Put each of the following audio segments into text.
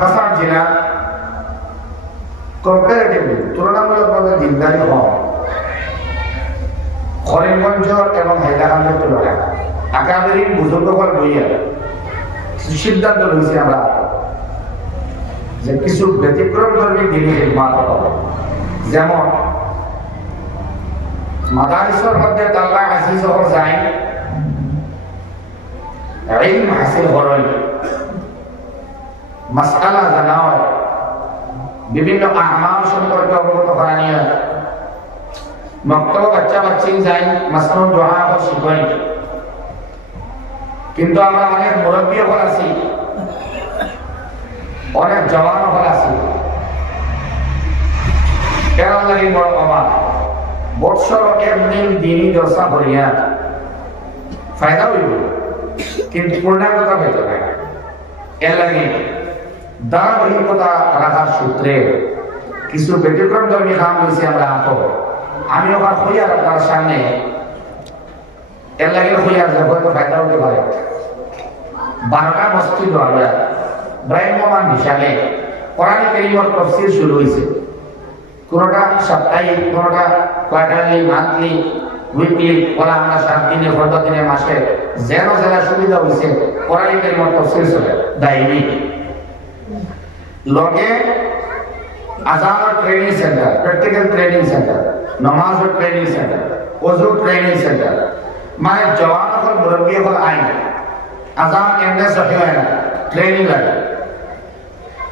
কাসার জেলা কম্পারেটিভলি তুলনামূলকভাবে দিনদারি কম। করিমগঞ্জ এবং হাইলাকান্দের তুলনায়। আকাবেরী বুজুর্গকর বইয়া সিদ্ধান্ত রয়েছে আমরা যে কিছু ব্যতিক্রম ধর্মী দিনে নির্মাণ হবে। যেমন, মাদারিসের মধ্যে তাল্লা আসিস হল যায় হাসিল করেন মাসআলা জানা হয় বিভিন্ন আমাল সম্পর্কে অবগত করা নিয়ে। মক্তব বাচ্চা বাচ্চি যাই, মাসনুন দোয়া ও শিখাই। কিন্তু আমরা অনেক মুরব্বী হল আছি। অনেক জওয়ান হল আছি। কেন লাগি বড় বাবা। বৎসর একদিন দিনই দশা ভরিয়া। ফায়দা হইব, কিন্তু পূর্ণাঙ্গতা পেতে না এর লাগে কাম শুরু হয়েছে কোনোটা সাপ্তাহিক, কোনোটা কোয়ার্টারলি মান্থলি উইকলি ওরা আমরা সাত দিনে, পনেরো দিনে, মাসে যেন সুবিধা হয়েছে কোরআন কেরিমর তফসির চলে লগে আজান training centre practical training centre নমাজ ট্রেনিং সেন্টার ওজু ট্রেনিং সেন্টার মানে জওয়ান হল মুরব্বী হল আইন আজান এমনি সহি হয় না ট্রেনিং লাগে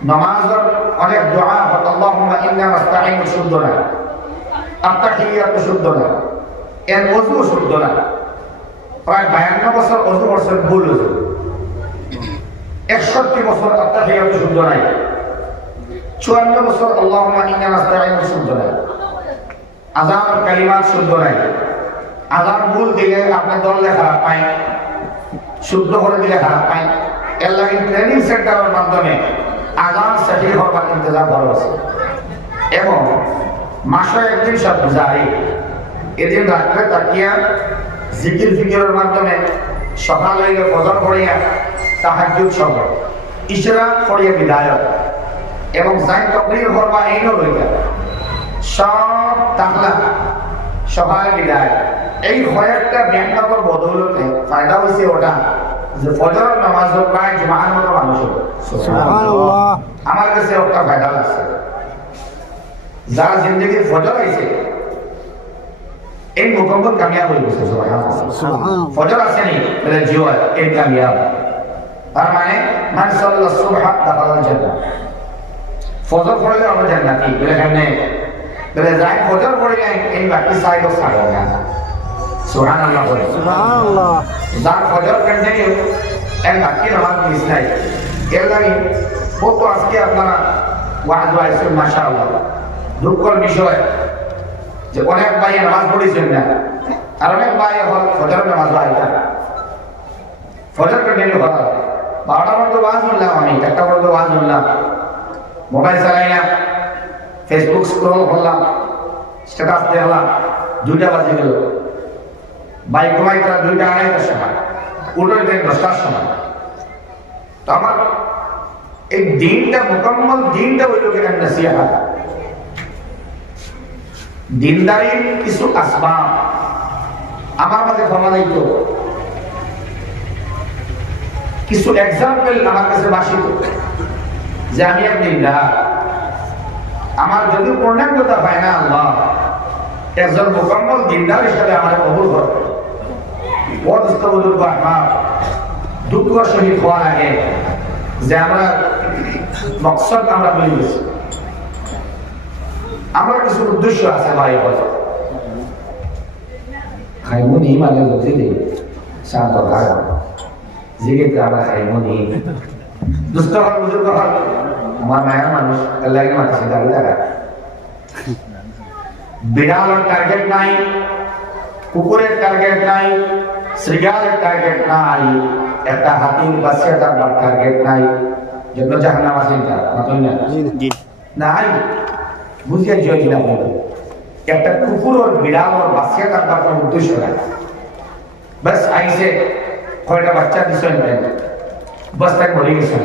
নমাজের অনেক দোয়া হল আল্লাহুম্মা ইন্না নাস্তাঈনু শুদ্ধ না আত্তাহিয়াতু শুদ্ধ না এর ওজু শুদ্ধ না প্রায় বায়ান্ন বছর ওজু বছর ভুল ওজু একষট্টি বছর আত্তাহিয়াতু শুদ্ধ নাই। চুয়ান্ন বছর নাস্তাঈনু শুদ্ধ নাই। আজান কালিমান শুদ্ধ নাই। আজান ভুল দিলে আপনার দলে খারাপ পায়। শুদ্ধ করে দিলে খারাপ পায়। এর লাগে ট্রেনিং সেন্টারের মাধ্যমে আজান সঠিক হবার ইন্তজার ভালো আছে এবং মাসে একদিন সব বুঝাই এদিন রাত্রে তাকিয়া জিকির ফিকিরের মাধ্যমে সকালে ফজর পড়িয়া তাহাজুদ সব ইশরা পড়িয়া বিদায়ক এবং যাই তকরির হরবা এইও রইয়া সব তাকলা সকালে বিদায় এই কয়েকটা ব্যাংকাপর বদৌলতে ফায়দা হয়েছে ওটা যে ফজর নামাজ প্রায় জমার মতো মানুষ আমার কাছে একটা ফায়দা লাগছে যারা জিন্দগির ফজর আইছে এই মোকাম্মত কামিয়াব হয়ে গেছে সবাই ফজর আছে জিও কামিয়াব। তার মানে মান সাল্লাল্লাহু সুবহা দাখালাল জান্নাহ ফজর পড়লে আমরা জান্নাতি বলে কেমনে বলে যাই ফজর পড়লে এই বাকি সাইড অফ সাইড না। সুবহানাল্লাহ বলে। সুবহানাল্লাহ। যার ফজর কন্টিনিউ এক বাকি নামাজ মিস নাই। এর লাগে কত আজকে আপনারা ওয়াজ ওয়াইছেন মাশাআল্লাহ। দুঃখর বিষয় যে অনেক ভাই নামাজ পড়েছেন না। আর অনেক ভাই হল ফজর নামাজ ভাই ফজর কন্টিনিউ হল বারোটা পর্যন্ত ওয়াজ শুনলাম আমি একটা পর্যন্ত ওয়াজ শুনলাম। মোবাইল চালাইলাম ফেসবুক স্ক্রল করলাম স্ট্যাটাস দেখলাম, দুইটা বাজে গেল। বাইক তারা দুইটা আড়াইটার সময় উঠোই দেয় দশটার সময়। তো আমার এই দিনটা, মোকাম্মল দিনটা হইল কিনা নসিহা দিনদারির কিছু আসবাব আমার মাঝে ক্ষমা দিত কিছু এক্সাম্পল আমার কাছে বাসিত যে আমি দিনদার আমার যদি পূর্ণাঙ্গতা পায় না আল্লাহ, একজন মোকাম্মল দিনদার হিসাবে আমার কবুল করে। আমার বলে কিছু উদ্দেশ্য আছে ভাই হয়তো খাইমুনি মানে যদি নেই শান্ত ভাগ জিগে আমরা খাইমুনি দুষ্ট হল বুজুর্গ হল আমার মায়ের মানুষ আল্লাহ মানছে দাঁড়িয়ে থাকা বিড়ালের টার্গেট নাই কুকুরের টার্গেট নাই শ্রীগালের টার্গেট নাই একটা হাতির বাচ্চা তার টার্গেট নাই জন্য জাহান্নাম আছেন তার মতন না জি নাই বুঝিয়ে জয় কিনা বলব একটা কুকুর ওর বিড়াল ওর বাচ্চা তার তার কোনো উদ্দেশ্য নাই বাস আইসে কয়টা বাচ্চা দিচ্ছেন বাস তাই মরে গেছে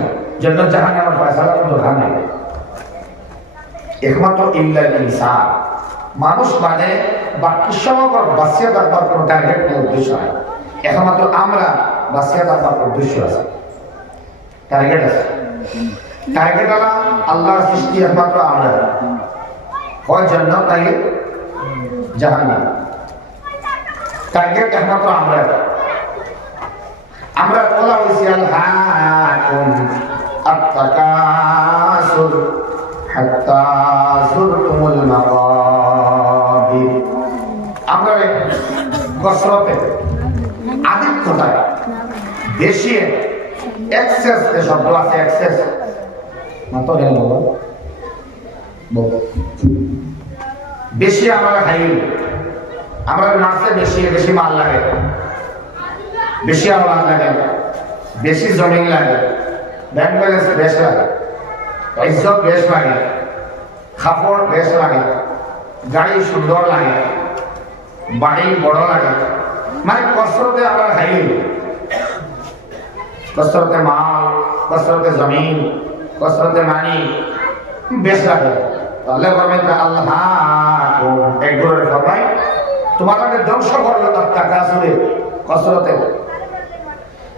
জন্য জাহান্নামের ফয়সালা করতে একমাত্র ইল্লাল ইনসান মানুষ মানে বাকি সমগ্র বাসিয়া থাকবার কোনো টার্গেট নেই উদ্দেশ্য নাই একমাত্র আমরা বাসিয়া থাকবার উদ্দেশ্য আছে টার্গেট আছে টার্গেট হলো আল্লাহর সৃষ্টি একমাত্র আমরা হয় জান্নাত নাই জাহান্নাম টার্গেট একমাত্র আমরা আমরা বলা হয়েছি, আল হাকুম আত্তাকাসুর হাত্তা যুরতুমুল মাকাবির আমরা আদিত্যতায় বেশি এক্সেস। বেশি আমরা খাই আমরা মাসে বেশি বেশি মাল লাগে। বেশি আওয়াজ লাগে। বেশি জমিন লাগে। ব্যাংক ব্যালেন্স বেশ লাগে। ইজ্জত বেশ লাগে। কাপড় বেশ লাগে। গাড়ি সুন্দর লাগে। বাড়ি বড় লাগে। মানে কসরতে আমরা খাই কসরতে মাল কসরতে জমিন কসরতে মানি বেশ লাগে। তাহলে বলবেন আল্লাহ এক ধরনের ফরমাই তোমাকে ধ্বংস করল তার টাকা আসলে কসরতে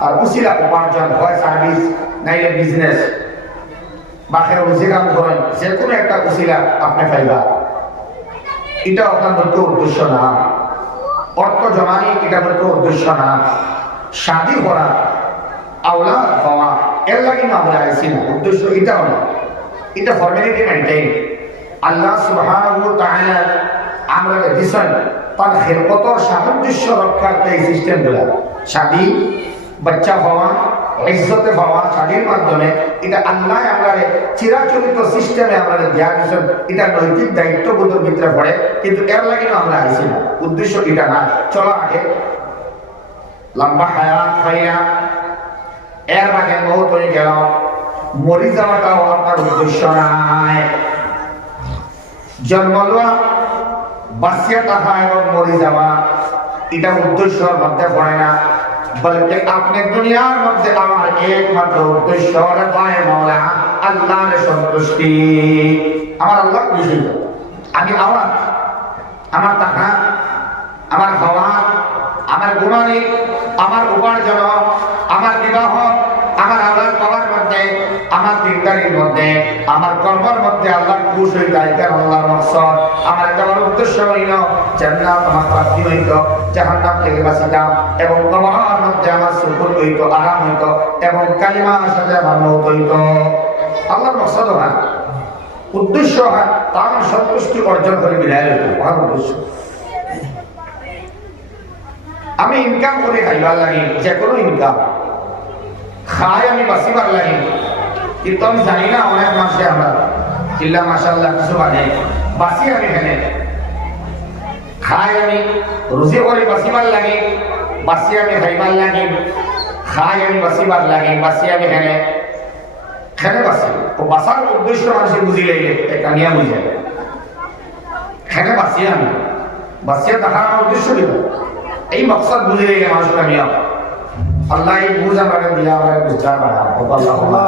আর উচিলা উপার্জন হয় সার্ভিস নাইলে বিজনেস বাসের উচিলা করেন যে কোনো একটা উচিলা আপনি পাইবা। এটা আপনার মুখ্য উদ্দেশ্য না। অর্থ জমানি এটা মুখ্য উদ্দেশ্য না। শাদি করা আওলা হওয়া, এর লাগে না আমরা আইসি না। উদ্দেশ্য এটাও না। এটা ফর্মালিটি মেনটেন আল্লাহ সুবহানাহু ওয়া তাআলা আমরা দিছেন, তার খেলকতর সামঞ্জস্য রক্ষার্থে এই সিস্টেমগুলো শাদি বাচ্চা হওয়া, ইজ্জতে হওয়া শাদির মাধ্যমে এটা আল্লাহ আমরা চিরাচরিত সিস্টেমে আমরা দেয়া দিয়েছেন। এটা নৈতিক দায়িত্ববোধের ভিতরে পড়ে, কিন্তু এর লাগে আমরা আইসি না। উদ্দেশ্য এটা না। চলো আগে। লম্বা হায়াত খাইয়া এর আগে বহুত হয়ে গেল। মরি যাওয়াটাও আপনার উদ্দেশ্য নাই। জন্ম লওয়া, বাঁচিয়ে থাকা এবং মরে যাওয়া, এটা উদ্দেশ্যর মধ্যে পড়ে না। বলতে আপনি দুনিয়ার মধ্যে আমার একমাত্র উদ্দেশ্য পায় মৌলা আল্লাহর সন্তুষ্টি আমার আল্লাহ খুশি আমি আমার আমার টাকা আমার হওয়া আমার গুমানি আমার উপার্জন আমার বিবাহ আমার আল্লাহর পাওয়ার মধ্যে, আমার দিনদারির মধ্যে, আমার কর্মের মধ্যে আল্লাহ খুশ হয়ে যায় কেন আল্লাহর মকসদ। আমার দেওয়ার উদ্দেশ্য হইল জান্নাত আমার প্রাপ্তি হইত, জাহান্নাম থেকে বাঁচিতাম, এবং তোমার মধ্যে আমার সুকুন হইত, আরাম হইত, এবং কালিমার সাথে আমার মৌত হইত। আল্লাহর মকসদ হয় উদ্দেশ্য হয় তার সন্তুষ্টি অর্জন করে বিদায় হইত আমার উদ্দেশ্য। আমি ইনকাম করে খাইবার লাগি যে কোনো ইনকাম খাই আমি বাঁচিবার লাগি কিন্তু আমি জানি না, অনেক মাসে আমরা চিল্লা মাসাল্লাহ কিছু মানে বাঁচি আমি এখানে খাই আমি রুজি করে বাঁচিবার লাগে বাঁচি আমি খাইবার লাগে খাই আমি বাঁচিবার লাগে বাঁচি আমি এখানে খেনে বাঁচি ও বাঁচার উদ্দেশ্য মানুষের বুঝিলে একটা নিয়ে বুঝে খেনে বাঁচি আমি। বাঁচিয়ে দেখার আমার উদ্দেশ্য কি এই মকসদ বুঝিলে মানুষ কামিয়াব আল্লাহ এই বুঝ আমার দিয়া আমার বুঝতে পারা। আল্লাহ